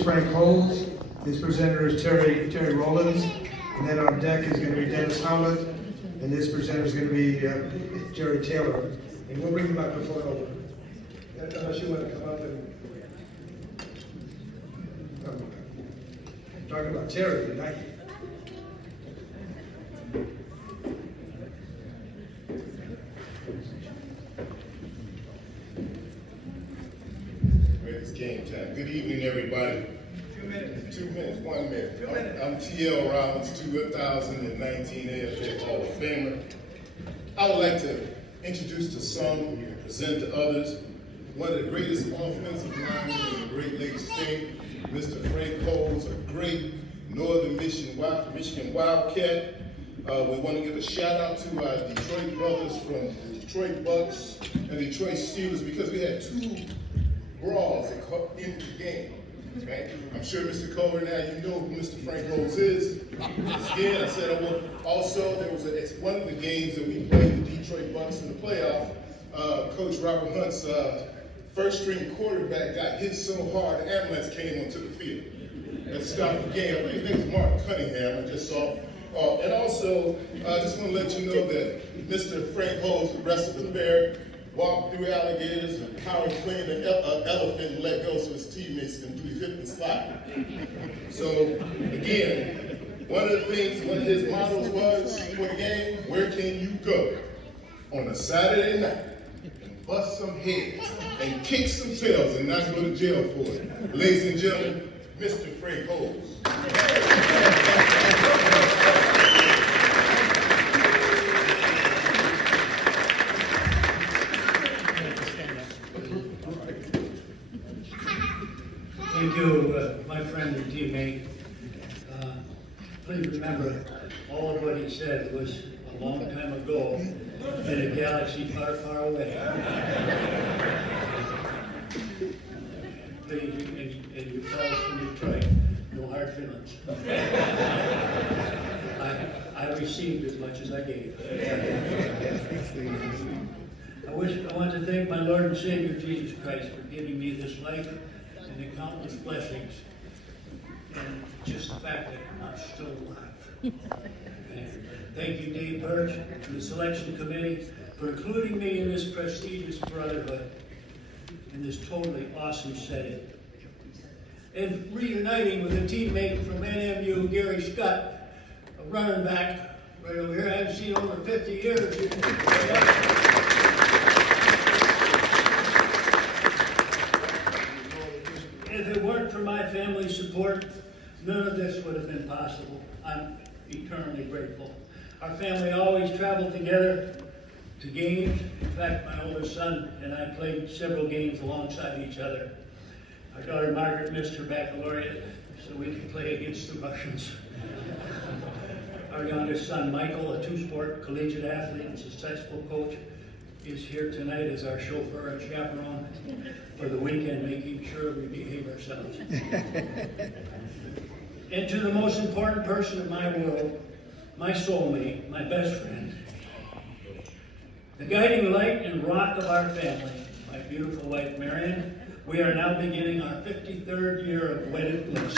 is Frank Holmes. This presenter is Terry Rollins. And then on deck is going to be Dennis Howlett. And this presenter is going to be Jerry Taylor. And we'll bring the microphone over. Unless you want to come up and... I'm talking about Terry tonight. It's game time. Good evening, everybody. 2 minutes. 2 minutes, 1 minute. 2 minutes. I'm T.L. Rollins, 2019 AFL Hall of Famer. I would like to introduce to some and present to others one of the greatest offensive linemen in the Great Lakes State, Mr. Frank Holmes, a great Northern Michigan Wildcat. We want to give a shout out to our Detroit brothers from the Detroit Bucks and Detroit Steelers, because we had 2 brawls in the game. Okay? I'm sure Mr. Culver, now you know who Mr. Frank Holmes is. Again, I said I want. Also, it's one of the games that we played the Detroit Bucks in the playoff. Coach Robert Hunt's first-string quarterback got hit so hard, the ambulance came onto the field and stopped the game. I believe his name was Mark Cunningham. I just saw. And also, I just want to let you know that Mr. Frank Holmes wrestled the bear, walked through alligators, and Howard cleaned an elephant and let go so his teammates can do hip and slide. So, again, one of his mottos was for the game, where can you go on a Saturday night and bust some heads and kick some tails and not go to jail for it? Ladies and gentlemen, Mr. Frank Holmes. Thank you, my friend and teammate. Please remember, all of what he said was a long time ago in a galaxy far, far away. Please, and you fellas from Detroit, no hard feelings. I received as much as I gave. I want to thank my Lord and Savior Jesus Christ for giving me this life and the countless blessings, and just the fact that I'm still alive. Thank you, Dave Birch, and the selection committee for including me in this prestigious brotherhood in this totally awesome setting. And reuniting with a teammate from NMU, Gary Scott, a running back right over here I haven't seen over 50 years. If it weren't for my family's support, none of this would have been possible. I'm eternally grateful. Our family always traveled together to games. In fact, my older son and I played several games alongside each other. Our daughter Margaret missed her baccalaureate so we could play against the Russians. Our youngest son Michael, a 2-sport collegiate athlete and successful coach, is here tonight as our chauffeur and chaperone for the weekend, making sure we behave ourselves. And to the most important person in my world, my soulmate, my best friend, the guiding light and rock of our family, my beautiful wife Marion, we are now beginning our 53rd year of wedded bliss.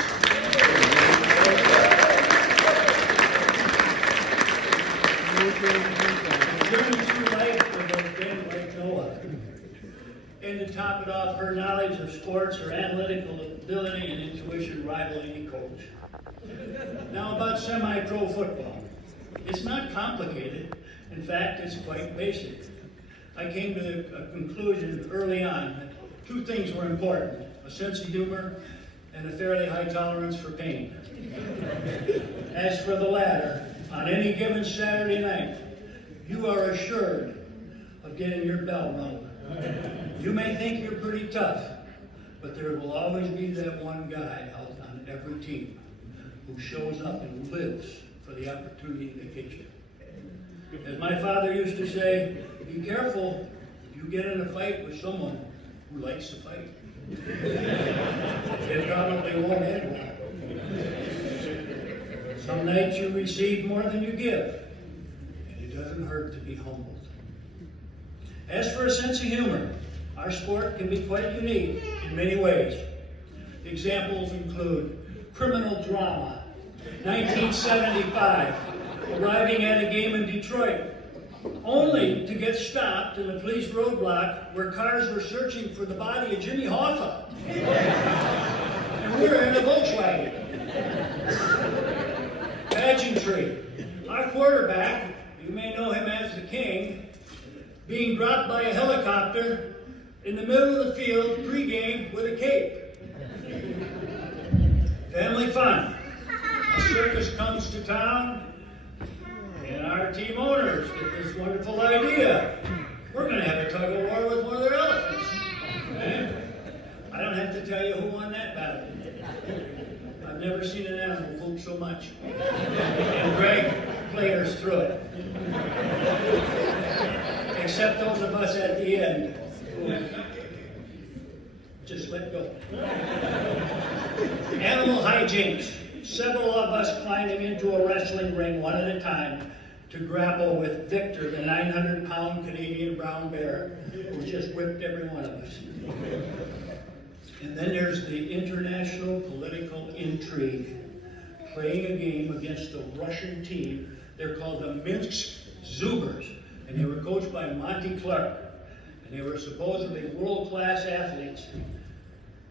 The journey through life has been like no other. And to top it off, her knowledge of sports, her analytical ability, and intuition rival any coach. Now about semi-pro football. It's not complicated. In fact, it's quite basic. I came to a conclusion early on that 2 things were important: a sense of humor and a fairly high tolerance for pain. As for the latter, on any given Saturday night, you are assured of getting your bell rung. You may think you're pretty tough, but there will always be that one guy out on every team who shows up and lives for the opportunity to hit you. As my father used to say, be careful if you get in a fight with someone who likes to fight. It probably won't end well. Some nights you receive more than you give, and it doesn't hurt to be humbled. As for a sense of humor, our sport can be quite unique in many ways. Examples include criminal drama, 1975, arriving at a game in Detroit, only to get stopped in a police roadblock where cars were searching for the body of Jimmy Hoffa. And we're in a Volkswagen. Pageantry. Our quarterback, you may know him as the King, being dropped by a helicopter in the middle of the field pregame with a cape. Family fun. A circus comes to town, and our team owners get this wonderful idea. We're going to have a tug of war with one of their elephants. Okay? I don't have to tell you who won that battle. I've never seen an animal poop so much. And drag players through it. Except those of us at the end who just let go. Animal hijinks. Several of us climbing into a wrestling ring one at a time to grapple with Victor, the 900-pound Canadian brown bear, who just whipped every one of us. And then there's the international political intrigue, playing a game against a Russian team. They're called the Minsk Zubers, and they were coached by Monty Clark, and they were supposedly world-class athletes.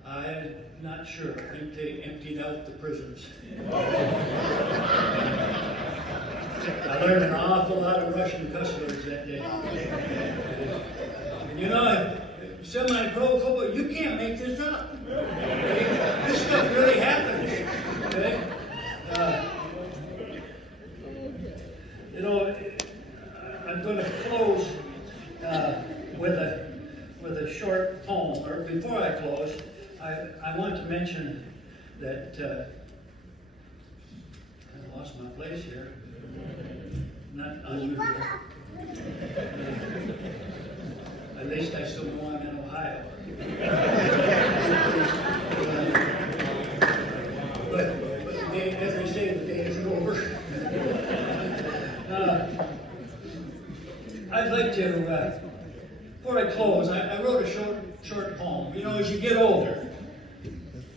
I'm not sure. I think they emptied out the prisons. I learned an awful lot of Russian cuss words that day. And you know, semi-pro football, you can't make this up. Okay? This stuff really happens. Okay? You know, I'm going to close with a short poem. Or before I close, I want to mention that I lost my place here. Not unusual. At least I still know I'm in Ohio. But the day, as they say, the day isn't over. I'd like to, before I close, I wrote a short poem. You know, as you get older,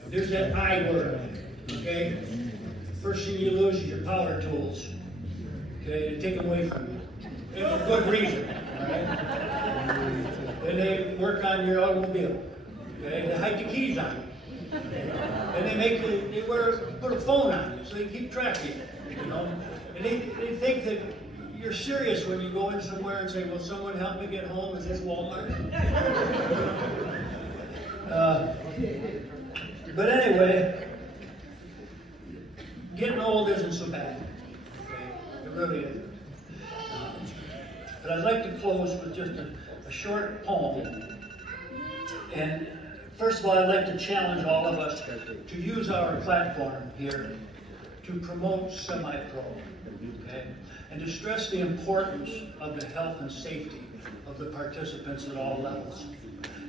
there's that I word, okay? First thing you lose is your power tools, okay? They take them away from you, and for good reason, all right? Then they work on your automobile, okay? They hide the keys on you. And they put a phone on you so they keep track of you, you know? And they think that you're serious when you go in somewhere and say, will someone help me get home? Is this Walmart? But anyway, getting old isn't so bad. Okay? It really isn't. But I'd like to close with just a short poem. And first of all, I'd like to challenge all of us to use our platform here to promote semi-pro, okay? And to stress the importance of the health and safety of the participants at all levels.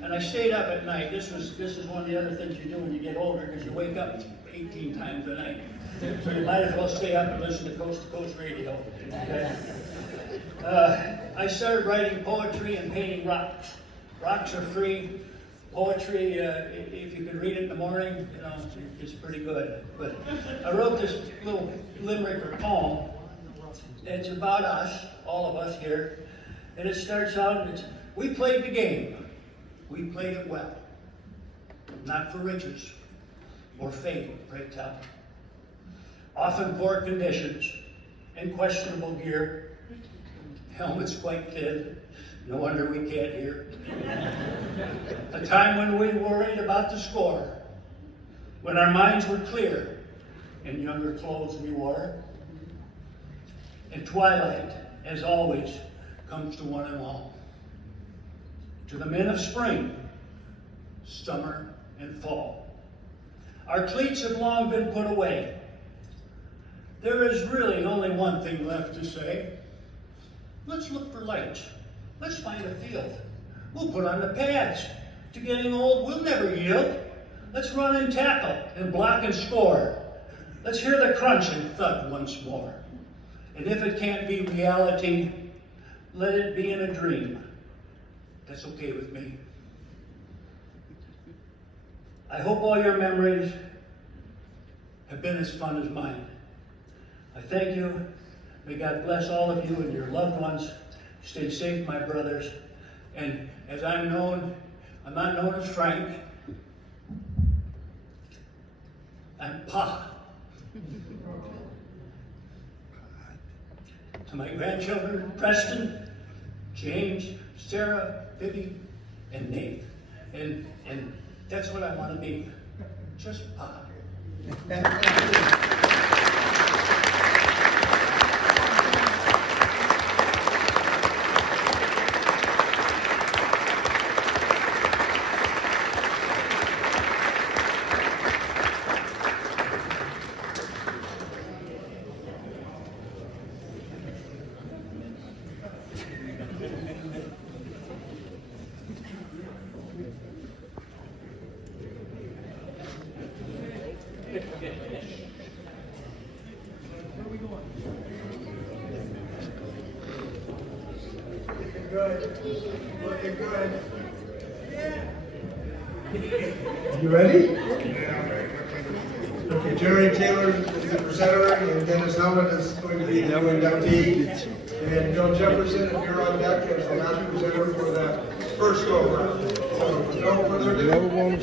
And I stayed up at night. This is one of the other things you do when you get older, because you wake up 18 times a night. So you might as well stay up and listen to Coast to Coast radio. Okay? I started writing poetry and painting rocks. Rocks are free. Poetry, if you can read it in the morning, you know, it's pretty good. But I wrote this little limerick or poem. It's about us, all of us here. And it starts out, we played the game. We played it well. Not for riches or fame, pray tell. Often poor conditions and questionable gear. Helmets quite thin. No wonder we can't hear. A time when we worried about the score. When our minds were clear and younger clothes we wore. And twilight, as always, comes to one and all. To the men of spring, summer, and fall. Our cleats have long been put away. There is really only one thing left to say. Let's look for lights. Let's find a field. We'll put on the pads. To getting old, we'll never yield. Let's run and tackle and block and score. Let's hear the crunch and thud once more. And if it can't be reality, let it be in a dream. That's okay with me. I hope all your memories have been as fun as mine. I thank you. May God bless all of you and your loved ones. Stay safe, my brothers. And as I'm not known as Frank. I'm Pa. To my grandchildren, Preston, James, Sarah, Vivi, and Nate. And that's what I want to be. Just Pa. Looking good. You ready? Okay, Jerry Taylor is the presenter, and Dennis Howland is going to be the inductee. And Bill Jefferson, if you're on deck, is the last presenter for the first go round. So, no further ado.